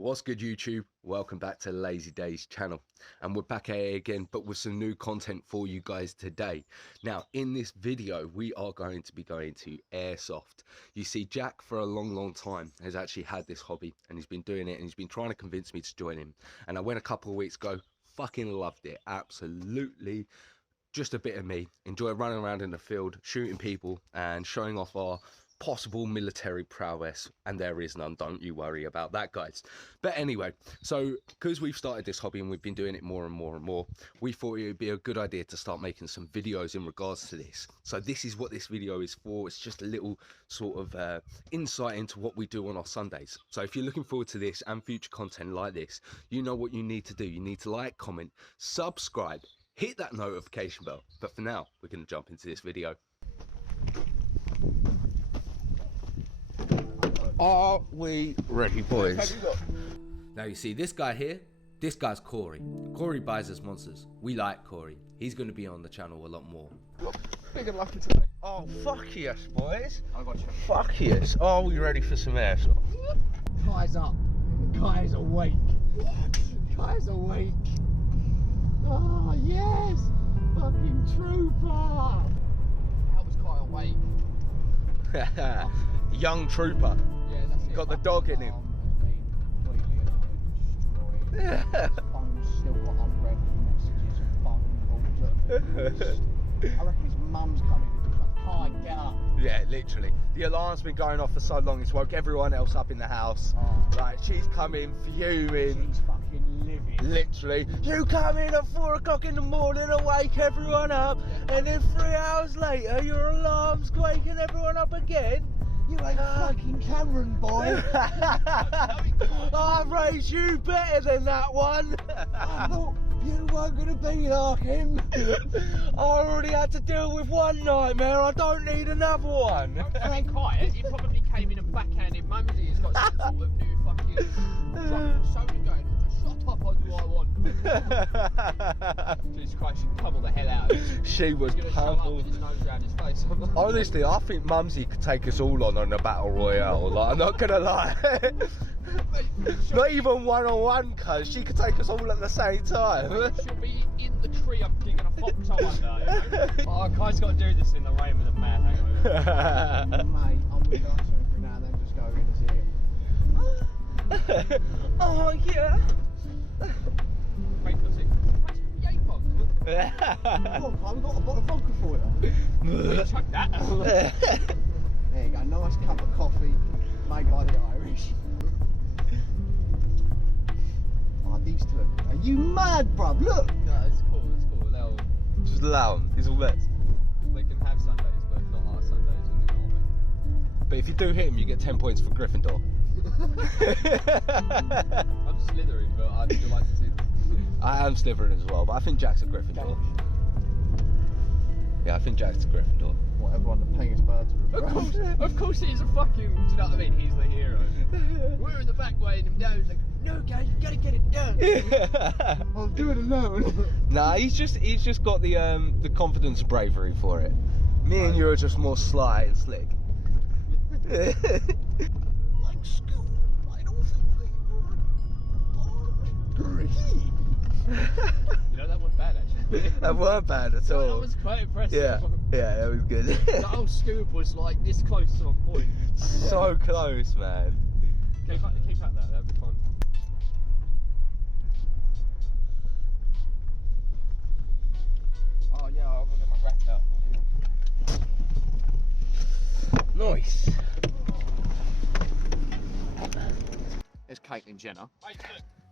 What's good, YouTube? Welcome back to Lazy Daze Channel, and we're back at it again, but with some new content for you guys today. Now, in this video, we are going to be going to Airsoft. You see, Jack for a long time has actually had this hobby, and he's been doing it, and he's been trying to convince me to join him. And I went a couple of weeks ago, fucking loved it, absolutely. Just a bit of me, enjoy running around in the field, shooting people, and showing off our possible military prowess, and there is none, don't you worry about that, guys. But anyway, so because we've started this hobby and we've been doing it more and more, we thought it would be a good idea to start making some videos in regards to this. So this is what this video is for. It's just a little sort of insight into what we do on our Sundays. So if you're looking forward to this and future content like this, you know what you need to do. You need to like, comment, subscribe, hit that notification bell. But for now, we're going to jump into this video. Are we ready, boys? Now you see this guy here, this guy's Corey. Corey buys us monsters. We like Corey. He's going to be on the channel a lot more. Big and lucky today. Oh, fuck yes, boys. I got you. Fuck yes. Are we ready for some airsoft? Kai's up. Kai's awake. Kai's awake. Oh, yes. Fucking trooper. How was Kai awake? Young trooper. Yeah, that's it. Got the dog in him. Phone's still got unread messages and phone calls. I reckon his mum's coming and he's like, Kai, get up. Yeah, literally. The alarm's been going off for so long, it's woke everyone else up in the house. Oh. Like, she's coming, fuming. She's fucking livid. Literally, you come in at 4 o'clock in the morning and wake everyone up, and then 3 hours later, your alarm's waking everyone up again. You ain't fucking Cameron, boy. I raised you better than that one. I thought you weren't going to be like him. I already had to deal with one nightmare, I don't need another one. I mean, Kai, he probably came in and backhanded Mumsy. He's got some sort of new fucking soda going. Shut up, I do what I want. Jesus Christ, she pummeled the hell out of him. She was He's gonna shut up with pummeled. his nose around his face. Honestly, I think Mumsy could take us all on a battle royale. Like, I'm not gonna lie. Not even one-on-one, cuz she could take us all at the same time. She'll be in the tree up digging a fox, I wonder. You know? Oh, Kai's got to do this in the rain with a mad hangover. Mate, I'm with us every now and then, just go in and see it. Oh, yeah. Wait for it. Yay, Bob. Look, I've got a bottle of vodka for you. Chuck that. There you go, nice cup of coffee made by the Irish. Oh, these two. Are you mad, bruv? Look! No, it's cool, it's cool. They'll, Just allow them. He's all best. they can have Sundays, but not our Sundays in the army. But if you do hit him, you get 10 points for Gryffindor. I'm Slytherin, but I'd still like to see them. I am Slytherin as well, but I think Jack's a Gryffindor. Yeah, I think Jack's a Gryffindor. What, everyone that paying his birds Of course he's a fucking, do you know what I mean? He's the hero. We're in the back weighing him down. He's like, no guys, we gotta get it done. I'll do it alone. Nah, he's just got the confidence and bravery for it. Me and you are just more sly and slick. Like school, I don't think they were. You know, that wasn't bad actually. That weren't bad at all. That was quite impressive. Yeah, that was good. The whole scoop was like this close to on point. So close, man. Keep at that, that'd be fun. Oh yeah, I'll go get my rat out. Nice. There's Caitlyn Jenner. Wait,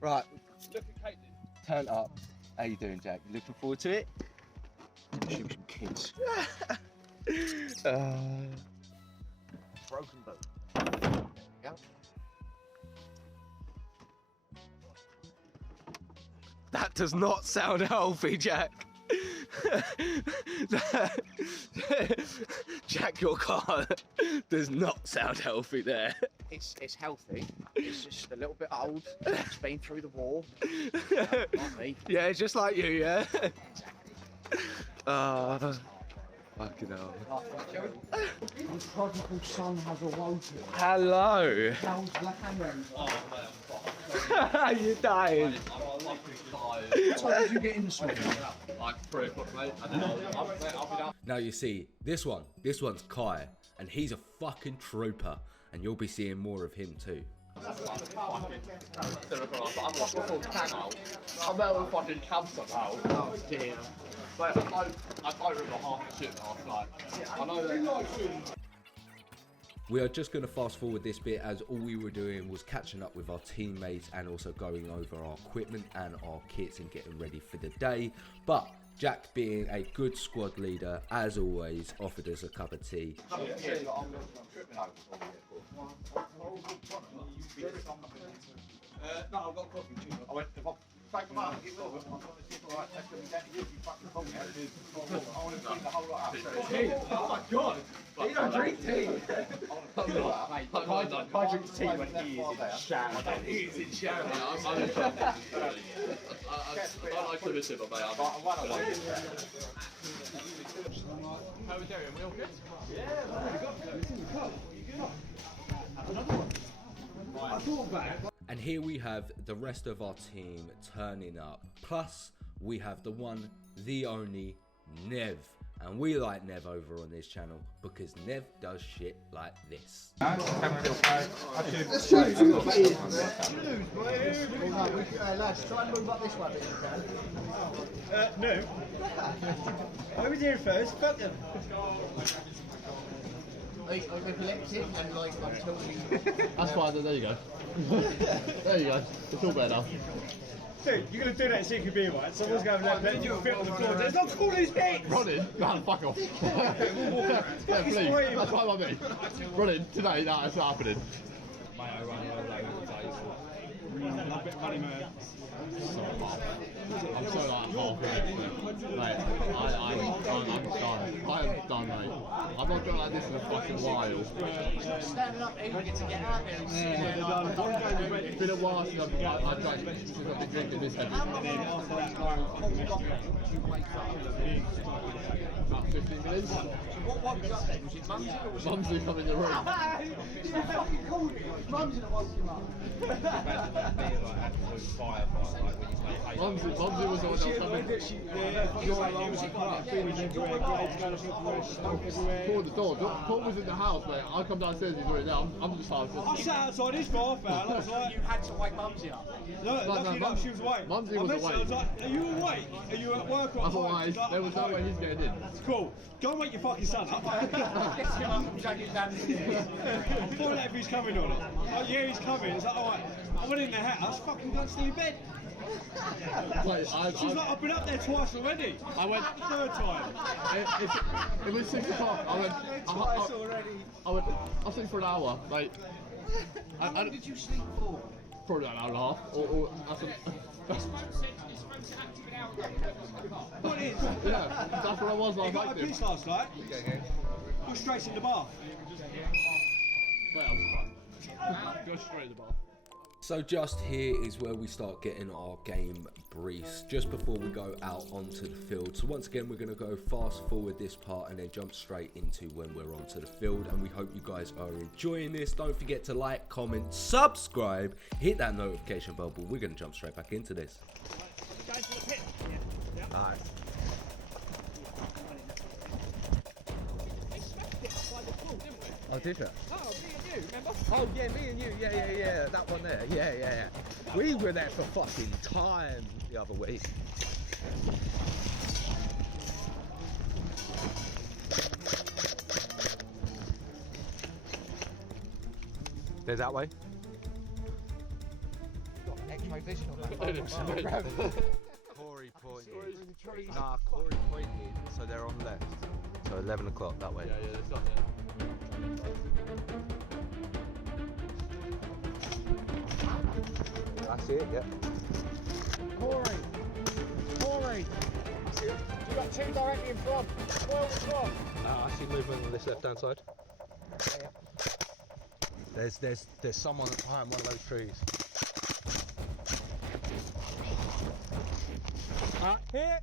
Right, look at Caitlyn. turn up. How you doing, Jack? You looking forward to it? Shoot some kids. Broken boat. Yeah. That does not sound healthy, Jack. Jack, your car does not sound healthy there. It's healthy. It's just a little bit old. It's been through the war. Not me. Yeah, just like you, yeah? Exactly. Fucking hell. The prodigal son has awoken. Hello. How's the hammer? Oh man, You're dying. What time did you get in this morning? Like 3 o'clock, mate. I don't know. I've been up. Now you see, this one's Kai, and he's a fucking trooper, and you'll be seeing more of him too. I'm like a full tango. I'm out with fucking cancer now. Oh dear. But I don't remember half the shit last night. I know that. We are just going to fast forward this bit, as all we were doing was catching up with our teammates and also going over our equipment and our kits and getting ready for the day. But Jack, being a good squad leader, as always, offered us a cup of tea. No, I've got coffee. I went to thank them out. It will. Alright, that's going to be down to you. You fucking told me. I want to clean the whole lot up. Oh my god! You don't drink tea! I drink tea when he is in shower. He is in shower. I like to listen, but mate, How are we doing? We all good? And here we have the rest of our team turning up. Plus, we have the one, the only, Nev. And we like Nev over on this channel because Nev does shit like this. Lads, try and move up this way if you can. No. What are we doing first? Fuck them. I recollected and like until we... That's fine, there you go. There you go. It's all better. Dude, you're going to do that in CQB, right? Someone's going to let you fit on the floor. It's not cool, these bits! Running? Man, fuck off. Yeah, please. That's what I mean. Running today, that's happening. A bit funny, man. I'm so like half red. Mate, I'm done. I am done, mate. I've not done like this in a fucking while. Standing up eager to get out there and see It's been a while since I've been drinking this heavy. About 15 minutes. What was up then? Was it Mumsy or was it... Mumsy come in the room. You fucking called me. Mumsy that was your mum. Mumsy was the one that was coming. Toward the door. Paul was in the house, mate. I come downstairs, he's already there. I'm just half. I sat outside his for half hour. I was like, You had to wake Mumsy up. no, lucky enough she was awake. Mumsy I was messaged her, I was awake. like, are you awake? Are you at work or at home? Otherwise, She's like, there was no way he's getting in. It's cool. Go and wake your fucking son up. Get him up and drag him down the stairs. Find out if he's coming or not. Oh, yeah, he's coming. It's like, alright. I went in the house, fucking got to sleep in bed. Mate, She was like, I've been up there twice already. I went. Third time. It was 6 o'clock. I went. Twice already. I'll sleep for an hour. Like, How long did you sleep for? probably an hour and a half. Or What is? yeah, that's what I was. I You got a liked him. piece last night? Go straight in the bath. Wait, I'm fine. Go straight in the bath. So just here is where we start getting our game briefs, just before we go out onto the field. So once again, we're going to go fast forward this part and then jump straight into when we're onto the field. And we hope you guys are enjoying this. Don't forget to like, comment, subscribe, hit that notification bell, but we're going to jump straight back into this. Going to the pit. Alright. Oh, did you? Oh, me and you, remember? Oh, yeah, me and you. Yeah. That one there. Yeah. We were there for fucking time the other week. There's that way. Got X-ray vision on that. Corey pointed. Nah, Corey pointed, so they're on left. So 11 o'clock that way. Yeah, it's not there. That's it, yeah. Corey! You got two directly in front. 12 o'clock. I see movement on this left-hand side. There's someone behind one of those trees. Here.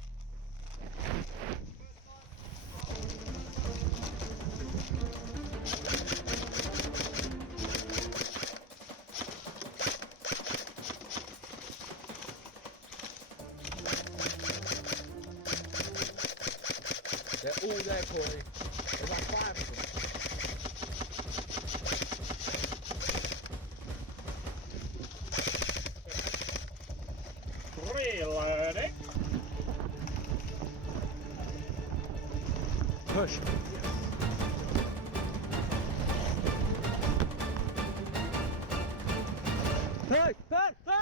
there, Corey. There's like 5 of them. Reloading. Push. Hey! Hey! Hey!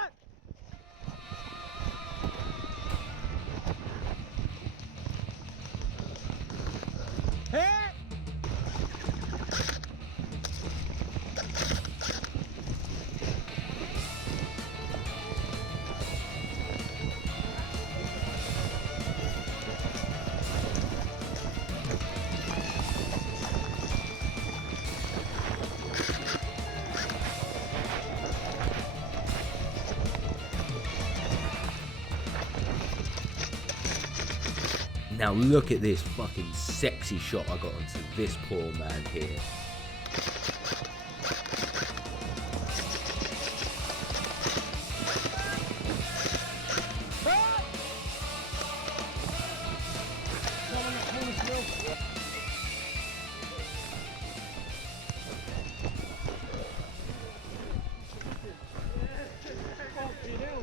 Hey! Now look at this fucking sexy shot I got onto this poor man here.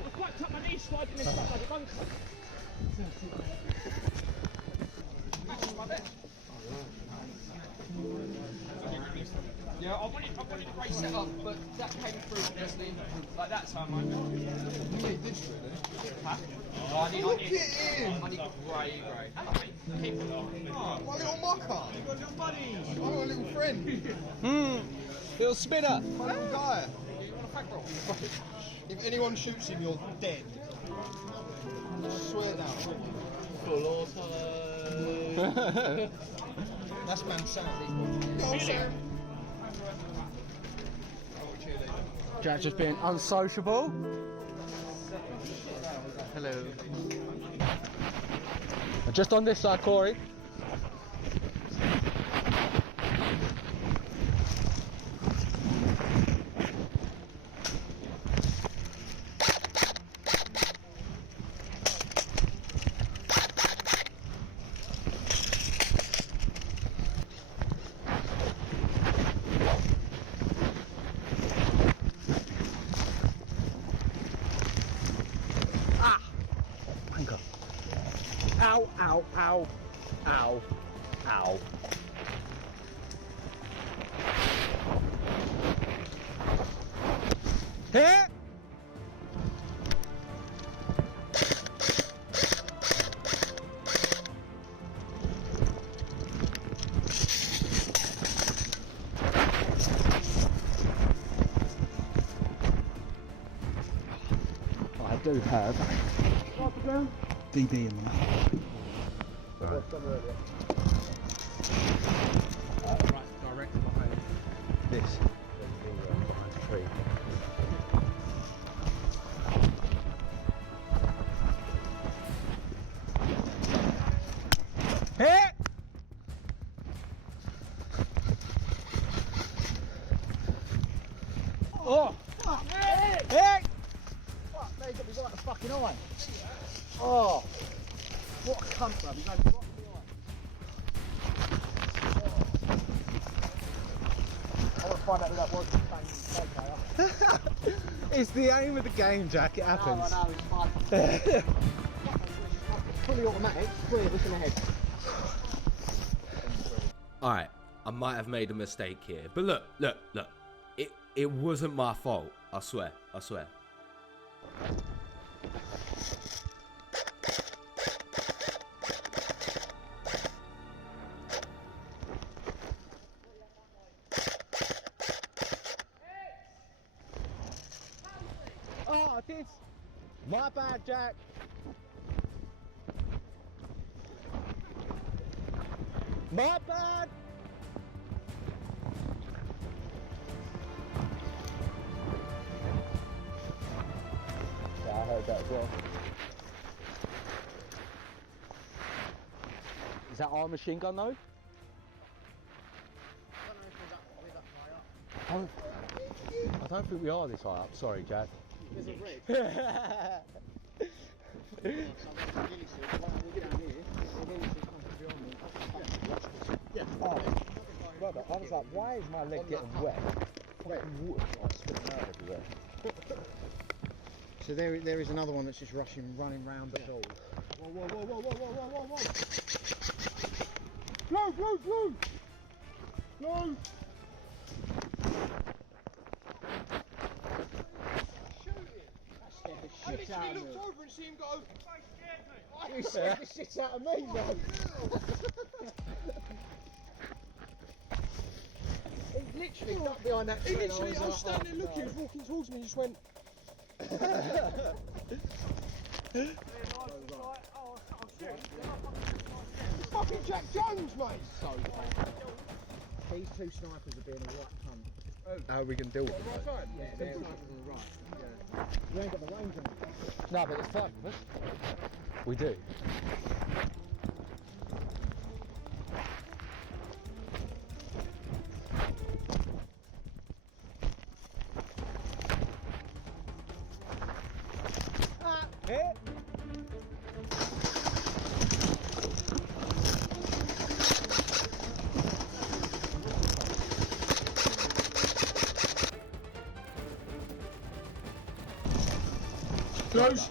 I've quite cut my knee sliding in front like a bunker. Yeah, I wanted to race it up, but that came through obviously. Like that's how I might go. You need this really? Huh? Oh, I need grey. Keep it on. My little mocker. You got little buddies. My little friend. Little spinner. My little guy. You want a fag roll? If anyone shoots him, you're dead. I swear down. Full auto. That's man sanity. Go on, Sam. Jack just being unsociable. Hello. Just on this side, Corey. Ow, ow, ow, ow, ow. Hit! I do have DB in the mouth. Right, directly behind. This. Behind the tree. Hit! Oh! Hit! Hit! Fuck, they got me right the fucking eye. Oh! What a cunt, bruv. He's only right I want to find out who that was. It's the aim of the game, Jack. It happens. No, it's fine. Fully automatic, fully looking ahead. Alright, I might have made a mistake here, but look. It wasn't my fault, I swear. Oh, I did. My bad, Jack. My bad. Yeah, I heard that as well. Is that our machine gun though? I don't think we are this high up. Sorry, Jack. There's a rig. Oh, brother, I was like, why is my leg getting wet? Fucking water starts spitting out everywhere. So there is another one that's just running round the door. Whoa, whoa, whoa, whoa, whoa, whoa, whoa, whoa, whoa. Blow! Blow! I literally looked over and see him go. You scared the shit out of me, man. He literally ducked behind that tree. I was standing there looking, he was walking towards me and just went. It's fucking Jack Jones, mate. So bad. These two snipers are being a right cunt. How are we going to deal with it? Yeah, they're snipers on the right. Yeah. You ain't got the range on it. No, but it's 5 of us. We do. Close.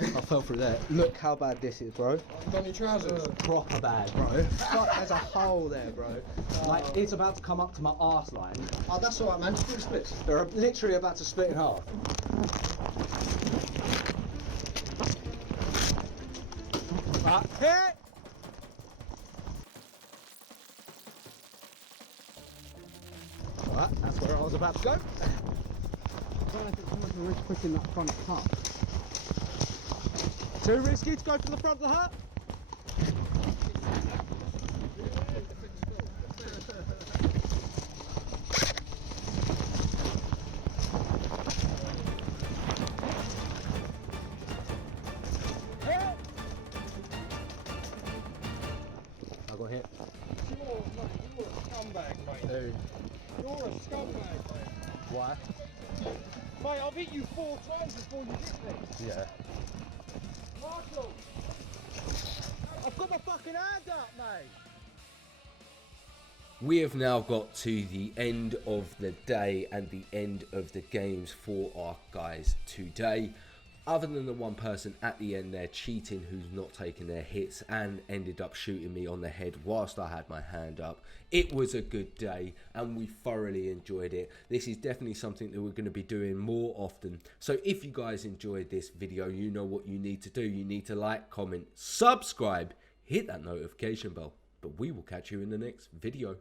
I fell through there. Look how bad this is, bro. Done your trousers? Proper bad, bro. Fuck, there's a hole there, bro. Like, it's about to come up to my arse line. Oh, that's alright, man. Full splits. They're literally about to split in half. Hit! Right, that's where I was about to go. I don't know if it's worth the risk pushing that front hut. Too risky to go for the front of the hut? I got hit. You're a scumbag, mate. Dude. You're a scumbag, mate. Why? Mate, I've hit you 4 times before you hit me. Yeah. Marshall! I've got my fucking hand up, mate! We have now got to the end of the day and the end of the games for our guys today. Other than the one person at the end there cheating who's not taking their hits and ended up shooting me on the head whilst I had my hand up. It was a good day and we thoroughly enjoyed it. This is definitely something that we're going to be doing more often. So if you guys enjoyed this video, you know what you need to do. You need to like, comment, subscribe, hit that notification bell. But we will catch you in the next video.